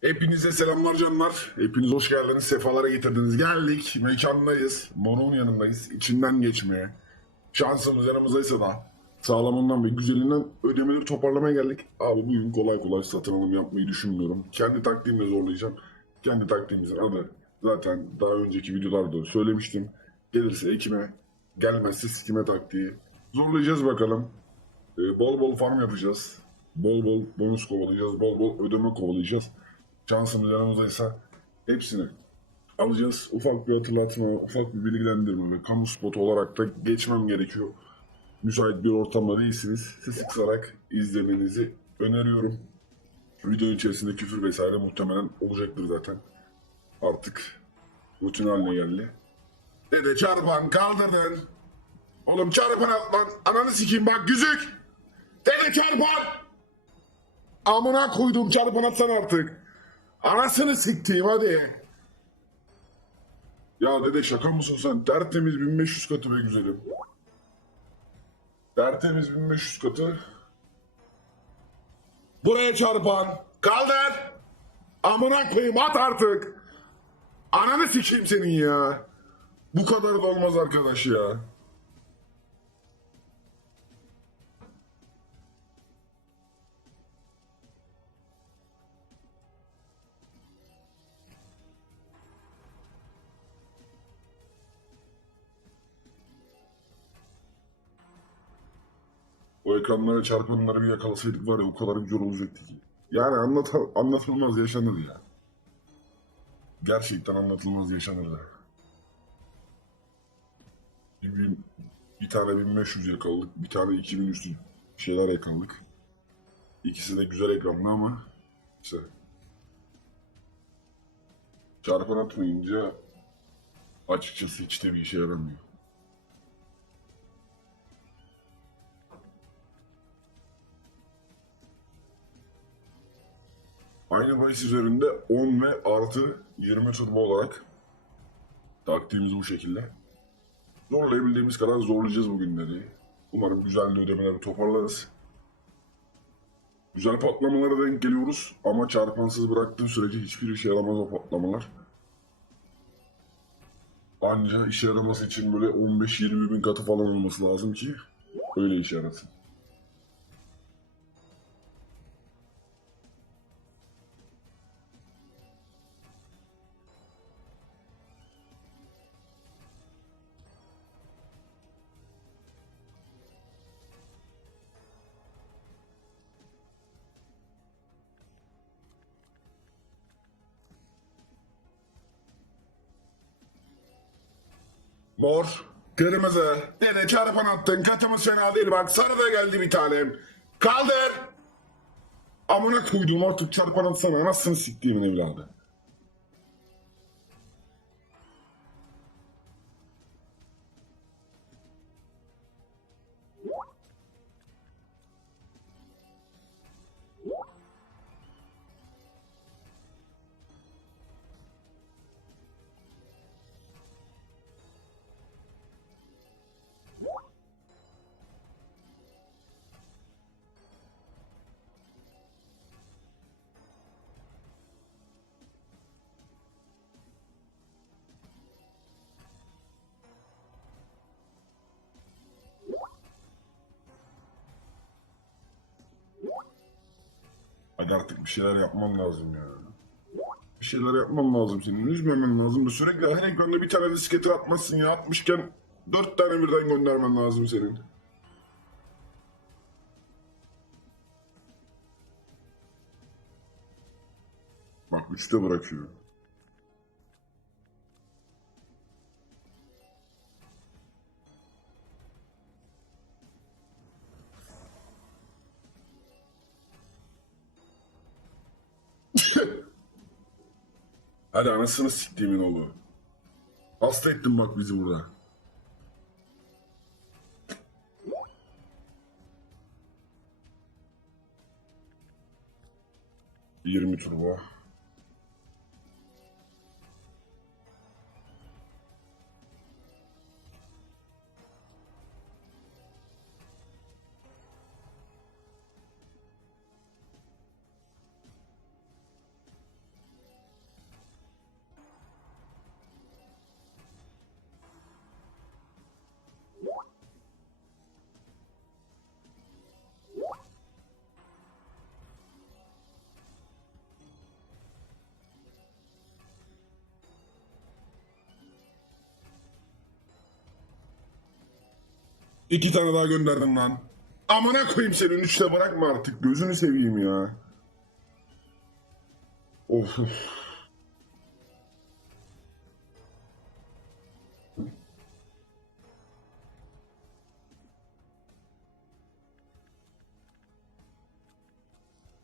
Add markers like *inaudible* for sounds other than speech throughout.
Hepinize selamlar canlar. Hepiniz hoş geldiniz. Sefalara getirdiniz. Geldik. Mekandayız. Moron yanındayız. İçinden geçmeye. Şansımız yanımızdaysa da sağlamından ve güzelinden ödemeleri toparlamaya geldik. Abi bugün kolay kolay satın alım yapmayı düşünmüyorum. Kendi taktiğimle zorlayacağım. Kendi taktiğimizin adı zaten daha önceki videolarda söylemiştim. Gelirse ekime, gelmezse sikime taktiği. Zorlayacağız bakalım. Ee, bol bol farm yapacağız. Bol bol bonus kovalayacağız. Bol bol ödeme kovalayacağız. Şansımız yanımızdaysa hepsini alacağız. Ufak bir hatırlatma, ufak bir bilgilendirme ve kamu spotu olarak da geçmem gerekiyor. Müsait bir ortamda değilsiniz. Sesi kısarak izlemenizi öneriyorum. Video içerisinde küfür vesaire muhtemelen olacaktır zaten. Artık rutin haline geldi. Dede çarpan kaldırdın. Oğlum çarpan at lan. Ananı sikeyim bak yüzük. Dede çarpan. Amına koydum çarpan atsan artık. Anasını siktiğim hadi. Ya dede şaka mısın sen? Tertemiz 1500 katı be güzelim. Tertemiz 1500 katı. Buraya çarpan. Kaldır. Amına koyayım at artık. Ananı sikeyim senin ya. Bu kadar da olmaz arkadaş ya. Ekranlara çarpanları bir yakalasaydık var ya o kadar güzel olacaktı ki. Yani anlat anlatılmaz yaşanır ya. Gerçekten anlatılmaz yaşanır ya. Bir, gün bir tane 1500 yakaladık, bir tane 2000 üstü şeyler yakaladık. İkisi de güzel ekranlı ama işte çarpan atmayınca açıkçası hiç de bir işe yaramıyor. Aynı bahis üzerinde 10 ve artı 20 turbo olarak taktiğimiz bu şekilde. Zorlayabildiğimiz kadar zorlayacağız bugünleri. Umarım güzel de ödemeleri toparlarız. Güzel patlamalara denk geliyoruz ama çarpansız bıraktığı sürece hiçbir işe yaramaz o patlamalar. Anca işe yaraması için böyle 15-20 bin katı falan olması lazım ki öyle işe yarasın. Mor, kırmızı, dede çarpan attın, katımız fena değil bak, sarı da geldi bir tanem. Kaldır! Amına koyduğum artık çarpan atsana, nasılsın siktiğimin evladı. Hadi artık bir şeyler yapman lazım ya. Bir şeyler yapman lazım senin. Üzmemen lazım. Sürekli her ekranda bir tane disketi atmasın ya. Atmışken dört tane birden göndermen lazım senin. Bak üçte bırakıyor. Hadi anasını siktiğimin oğlu. Hasta ettin bak bizi burada. Yirmi turbo. İki tane daha gönderdim lan. Amına koyayım senin üçte bırakma artık. Gözünü seveyim ya. Of. of.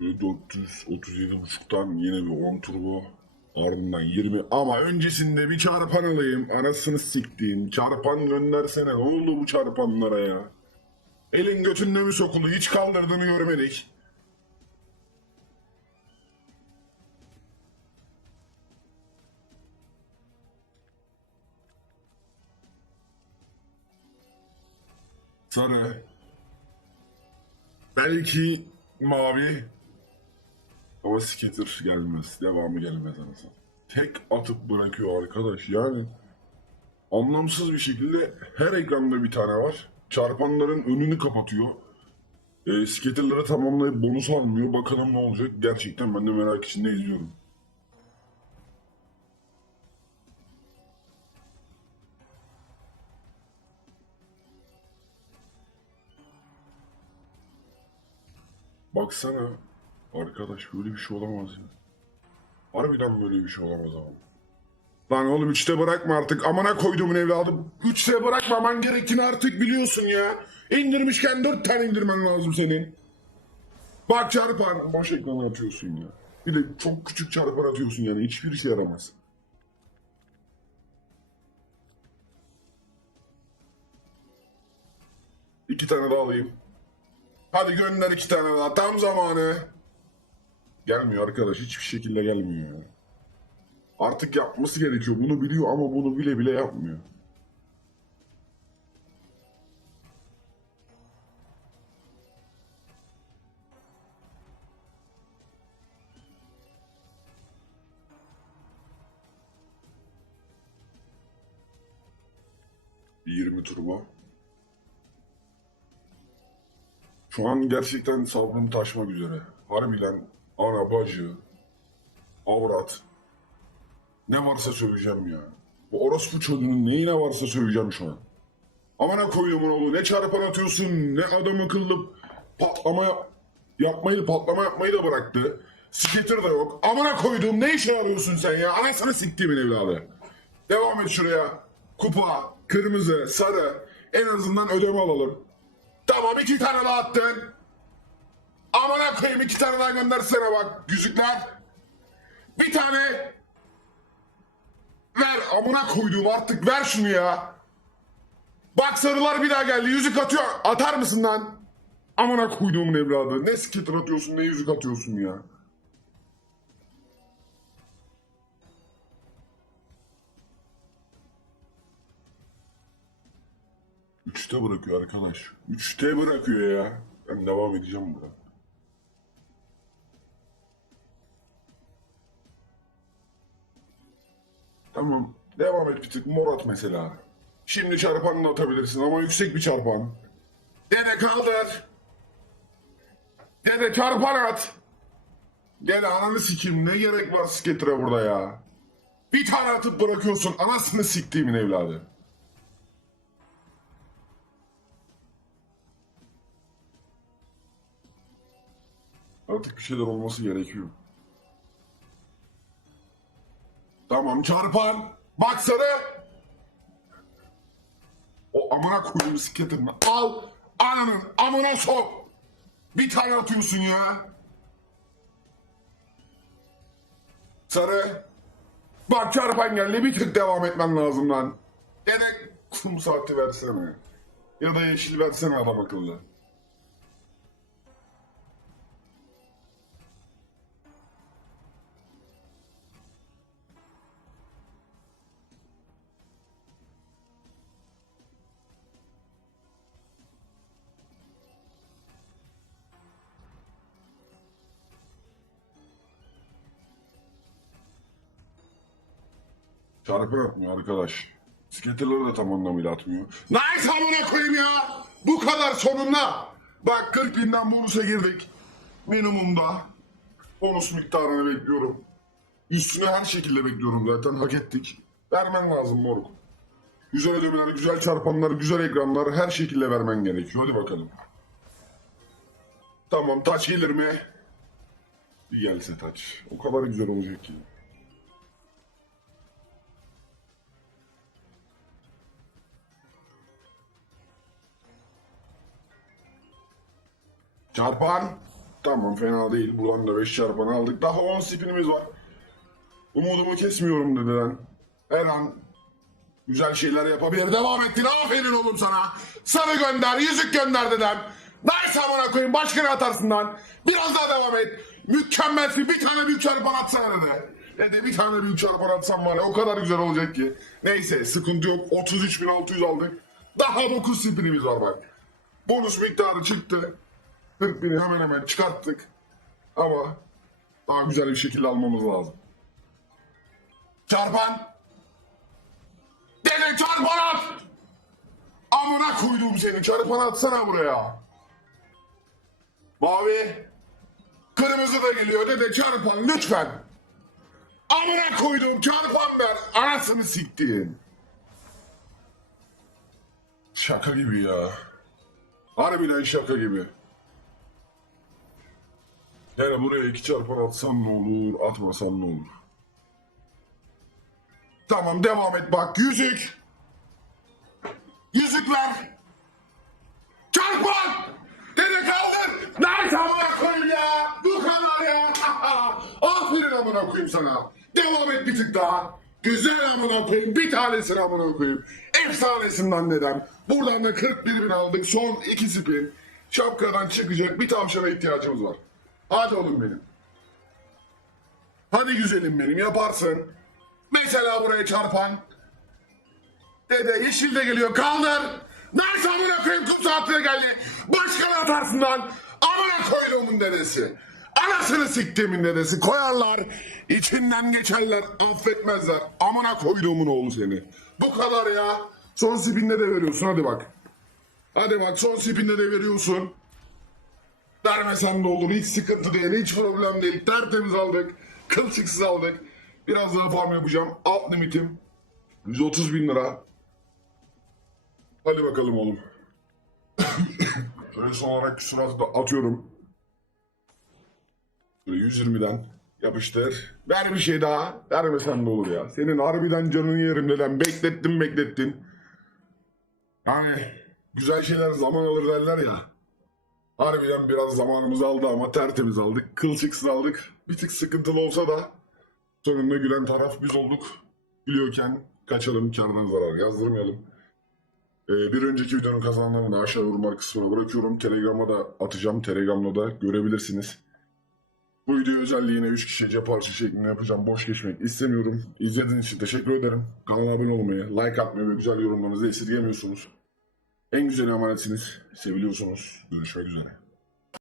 437.5'tan yine bir 10 turbo. Ardından 20 ama öncesinde bir çarpan alayım. Anasını siktiğim. Çarpan göndersene. Ne oldu bu çarpanlara ya? Elin götünde mi sokulu? Hiç kaldırdığını görmedik. Sarı. Belki mavi. Ama skater gelmez. Devamı gelmez anasını. Tek atıp bırakıyor arkadaş. Yani anlamsız bir şekilde her ekranda bir tane var. Çarpanların önünü kapatıyor. E, skaterları tamamlayıp bonus almıyor. Bakalım ne olacak. Gerçekten ben de merak içinde izliyorum. Baksana. Arkadaş böyle bir şey olamaz ya. Harbiden böyle bir şey olamaz ama. Lan oğlum üçte bırakma artık. Amına koyduğumun evladım. Üçte bırakmaman gerektiğini artık biliyorsun ya. İndirmişken dört tane indirmen lazım senin. Bak çarpan. Baş ekranı atıyorsun ya. Bir de çok küçük çarpan atıyorsun yani. Hiçbir işe yaramaz. İki tane daha alayım. Hadi gönder iki tane daha. Tam zamanı. Gelmiyor arkadaş. Hiçbir şekilde gelmiyor ya. Artık yapması gerekiyor. Bunu biliyor ama bunu bile bile yapmıyor. Bir 20 turbo. Şu an gerçekten sabrım taşmak üzere. Harbiden ana bacı, avrat, ne varsa söyleyeceğim ya. Bu orospu çocuğunun neyine varsa söyleyeceğim şu an. Amına koyduğumun oğlu ne çarpan atıyorsun ne adam akıllı patlama yap- yapmayı patlama yapmayı da bıraktı. Skater da yok. Amına koyduğum ne işe yarıyorsun sen ya? Anasını siktiğimin evladı. Devam et şuraya. Kupa, kırmızı, sarı. En azından ödeme alalım. Tamam iki tane daha attın. Amına koyayım iki tane daha göndersene bak. Yüzükler. Bir tane Ver amına koyduğum artık ver şunu ya. Bak sarılar bir daha geldi yüzük atıyor. Atar mısın lan? Amına koyduğumun evladı. Ne skater atıyorsun ne yüzük atıyorsun ya. Üçte bırakıyor arkadaş. Üçte bırakıyor ya. Ben devam edeceğim burada. Tamam. Devam et bir tık. Mor at mesela. Şimdi çarpanla atabilirsin ama yüksek bir çarpan. Dede kaldır. Dede çarpan at. Dede ananı sikeyim. Ne gerek var skater'a burada ya. Bir tane atıp bırakıyorsun. Anasını siktiğimin evladı. Artık bir şeyler olması gerekiyor. Tamam çarpan. Bak sarı. O amına koyduğum sikletini al. Ananın amına sok. Bir tane atıyorsun ya. Sarı. Bak çarpan geldi bir tık devam etmen lazım lan. Gene kum saati versene. Ya da yeşil versene adam akıllı. Çarpı atmıyor arkadaş. Skaterları da tam anlamıyla atmıyor. Nice amına koyayım ya! Bu kadar sonunda! Bak 40 binden bonusa girdik. Minimumda. Bonus miktarını bekliyorum. Üstüne her şekilde bekliyorum zaten hak ettik. Vermen lazım moruk. Güzel ödemeler, güzel çarpanlar, güzel ekranlar her şekilde vermen gerekiyor. Hadi bakalım. Tamam taç gelir mi? Bir gelse taç. O kadar güzel olacak ki. Çarpan. Tamam fena değil. Buradan da 5 çarpan aldık. Daha 10 spinimiz var. Umudumu kesmiyorum dededen. Her an güzel şeyler yapabilir. Devam ettin. Aferin oğlum sana. Sarı gönder. Yüzük gönder dedem. Nice amına koyayım. Başkanı atarsın lan. Biraz daha devam et. Mükemmelsin. Bir tane büyük çarpan atsana dede. Dede bir tane büyük çarpan atsam var o kadar güzel olacak ki. Neyse sıkıntı yok. 33.600 aldık. Daha 9 spinimiz var bak. Bonus miktarı çıktı. 40 bini hemen hemen çıkarttık. Ama daha güzel bir şekilde almamız lazım. Çarpan. Dede çarpan at. Amına koyduğum seni. Çarpan atsana buraya. Mavi. Kırmızı da geliyor. Dede çarpan lütfen. Amına koyduğum çarpan ver. Anasını siktiğin. Şaka gibi ya. Harbiden şaka gibi. Yani buraya iki çarpan atsan ne olur, atmasan ne olur. Tamam devam et bak yüzük. Yüzükler. Çarpan. Dede kaldır. Nerede amına koyayım ya? Bu kadar ya. *laughs* Aferin amına koyayım sana. Devam et bir tık daha. Güzel amına koyayım. Bir tanesini amına koyayım. Efsanesinden dedem. Buradan da 41 bin aldık. Son iki spin. Şapkadan çıkacak bir tavşana ihtiyacımız var. Hadi oğlum benim. Hadi güzelim benim yaparsın. Mesela buraya çarpan. Dede yeşil de geliyor kaldır. Nerede amına koyayım kum saatine geldi. Başkanı atarsın lan. Amına koyduğumun dedesi. Anasını siktiğimin dedesi. Koyarlar. içinden geçerler. Affetmezler. Amına koyduğumun oğlu seni. Bu kadar ya. Son spinde de veriyorsun hadi bak. Hadi bak son spinde de veriyorsun. Vermesen de olur. Hiç sıkıntı değil. Hiç problem değil. Tertemiz aldık. Kılçıksız aldık. Biraz daha farm yapacağım. Alt limitim 130 bin lira. Hadi bakalım oğlum. Şöyle son olarak küsuratı da atıyorum. Böyle 120'den yapıştır. Ver bir şey daha. Vermesen de olur ya. Senin harbiden canını yerim neden. Beklettin beklettin. Yani güzel şeyler zaman alır derler ya. Harbiden biraz zamanımızı aldı ama tertemiz aldık. Kılçıksız aldık. Bir tık sıkıntılı olsa da sonunda gülen taraf biz olduk. Gülüyorken kaçalım kardan zarar yazdırmayalım. Ee, bir önceki videonun kazananlarını da aşağı yorumlar kısmına bırakıyorum. Telegram'a da atacağım. Telegram'da da görebilirsiniz. Bu video özelliğine 3 kişiye cep harcı şeklinde yapacağım. Boş geçmek istemiyorum. İzlediğiniz için teşekkür ederim. Kanala abone olmayı, like atmayı ve güzel yorumlarınızı esirgemiyorsunuz. En güzel emanetsiniz. Seviliyorsunuz. Görüşmek üzere.